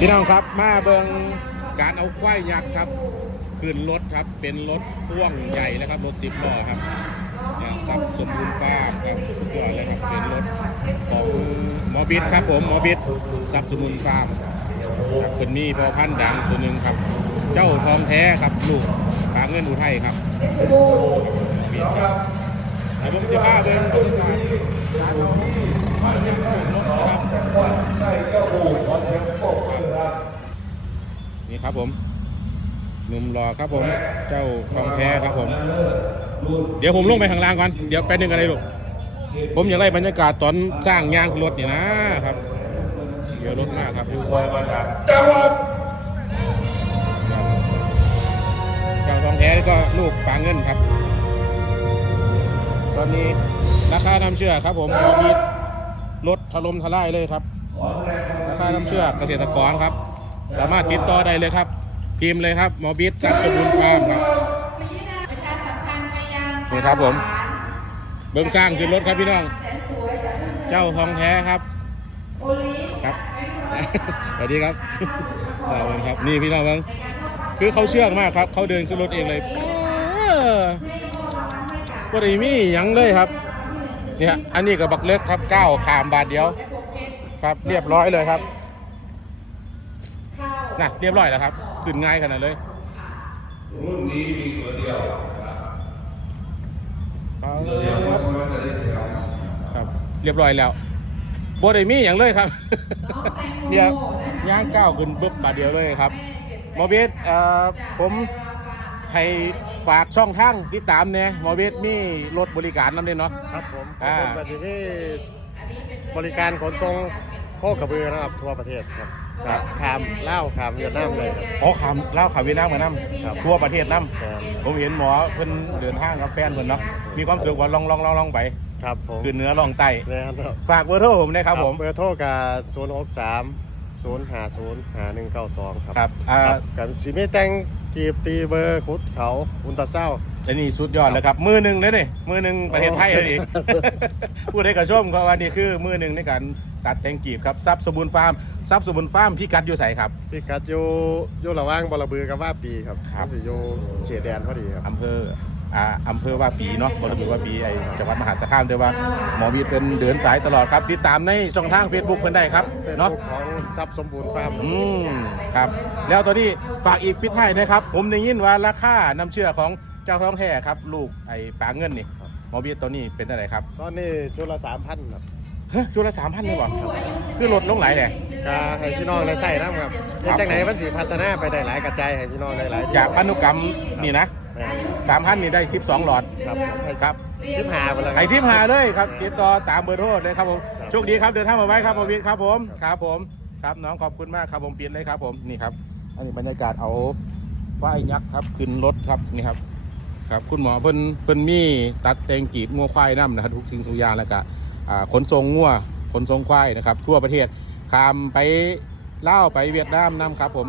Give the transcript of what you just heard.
พี่น้องครับมาเบิงการเอาควายยักษ์ครับขึ้นรถครับเป็นรถพ่วงใหญ่นะครับรถสิบล้อครับเนี่ยซับสมบูรณ์ฟาร์มครับตัวเลยครับเป็นรถของหมอบิดครับผมหมอบิดซับสมบูรณ์ฟาร์มครับคนนี้พอพันธุ์ดังตัวหนึ่งครับ เจ้าทองแท้ครับลูกปางเงินอุทัยครับบิดครับแต่ผมจะพาเบิงบรรยากาศการเอาควายยักษ์ขึ้นรถนะครับ นี่ ครับผม หนุ่มรอครับผม เจ้าทองแท้ครับผม เดี๋ยวผมลงไปข้างล่างก่อน เดี๋ยวไปหนึ่งอะไรลูก ผมอยากได้บรรยากาศตอนสร้างยางรถนี่นะครับ เดี๋ยวรถมากครับอยู่เจ้าทองแท้ก็ลูกปางเงินครับ ตอนนี้ราคาน้ำเชื่อครับผมมีรถถล่มทลายเลยครับราคาน้ำเชื่อเกษตรกรครับ สามารถติดต่อได้เลยครับ พิมพ์เลยครับหมอบิดสัตว์สมบูรณ์ฟาร์มครับประชาสัมพันธ์ไปยังนี่ครับผม เบิ้งสร้างขึ้นรถครับพี่น้องแสนสวยจากท่านเจ้าทองแท้ครับโอลิฟครับสวัสดีครับสวัสดีครับ นี่พี่น้องเบิ้งคือเขาเชื่องมากครับ เขาเดินขึ้นรถเองเลยก็ได้มีหยังเลยครับ เนี่ย อันนี้กับบักเล็กครับเก้าขามบาทเดียว ครับเรียบร้อยเลยครับข้าว น่ะเรียบร้อยแล้วครับขึ้นง่ายขนาดเลย รุ่นนี้มีตัวเดียวครับเรียบร้อยแล้วโบได้มีอย่างเลยครับเดี๋ยวย่างก้าวขึ้นบึ๊บบาทเดียวเลยครับหมอเบสเอ่อผมให้ฝากช่องทางติดตามเนี่ยหมอเบสมีรถบริการนั่นเองเนาะครับผมขอ่าอบคุณปฏิที่บริการขนส่ง โคกระบือนะครับทั่วประเทศครับครับขามเล่าวขามเวียดนามเลยครับ อ๋อขามเล่าวขามเวียดนามมานํครับ ทั่วประเทศนํครับ ผมเห็นหมอเพิ่นเดินทางกับแฟนเพิ่นเนาะมีความสุขว่าลองลองลองลองไปครับผมขึ้นเหนื้อลองใต้เนี่ยครับฝากเบอร์โทรผมนะครับผมเบอร์โทรกับศูนย์หกสามศูนย์หาศูนย์หาหนึ่งเก้าสองครับครับอ่า ครับกันสีไม่แต่งกีบตีเบอร์คุดเขาอุนตราเศร้า อันนี้สุดยอดเลยครับ มือหนึ่งเลยนี่มือหนึ่งประเทศไทยเลยอีกพูดให้กระชมเขาว่านี่คือมือหนึ่งในการตัดแตงกีบครับซับสมบูรณ์ฟาร์มซับสมบูรณ์ฟาร์มพี่กัดอยู่ใส่ครับ พี่กัดอยู่อยู่ระหว่างบลบือกับว่าปีครับครับ สิอยู่เขตแดนพอดีครับ อำเภออ่าอำเภอว่าปีเนาะบริเวณว่าปีไอจังหวัดมหาสารคามแต่ว่าหมอวีเป็นเดินสายตลอดครับ ติดตามในช่องทาง Facebook เพิ่นได้ครับเป็นเนาะ ลูกของทรัพย์สมบูรณ์ฟาร์ม อืมครับ แล้วตอนนี้ฝากอีกปิดท้ายนะครับ ผมได้ยินว่าราคาน้ำเชื่อของ เจ้าท้องแท้ครับ ลูกไอ้ปลาเงินนี่หมอวีตัวนี้เป็นอะไรครับตอนนี้ชุดละสามพันครับ เฮ้ยชุดละสามพันเลยบ่คือลดลงหลายแหละก็ให้พี่น้องได้ใส่น้ำครับครัเฮ็ดบจังไหนมันสิพัฒนาไปได้หลายกระจายให้พี่น้องได้หลายจากพันธุกรรมนี่นะแม่นสามพันนี่ได้สิบสองหลอดครับผมให้ครับสิบหาไปเลยไอซิมหาเลยครับติดต่อตามเบอร์โทรเลยครับผมครับ โชคดีครับเดินทางมาไว้ครับผมวินครับผมครับผมครับน้องขอบคุณมากครับผมเปลี่ยนเลยครับผมนี่ครับ อันนี้บรรยากาศเอาว่ายยักษ์ครับขึ้นรถครับนี่ครับ ครับคุณหมอเพิ่นเพิ่นมีตัดแตงกีบงัวควายน้ำนะครับทุกสิ่งทุกอย่างแล้วก็อ่าขนส่งงัวขนส่งควายนะครับ ทั่วประเทศข้ามไปเล่าวไปเวียดนามน้ำครับผม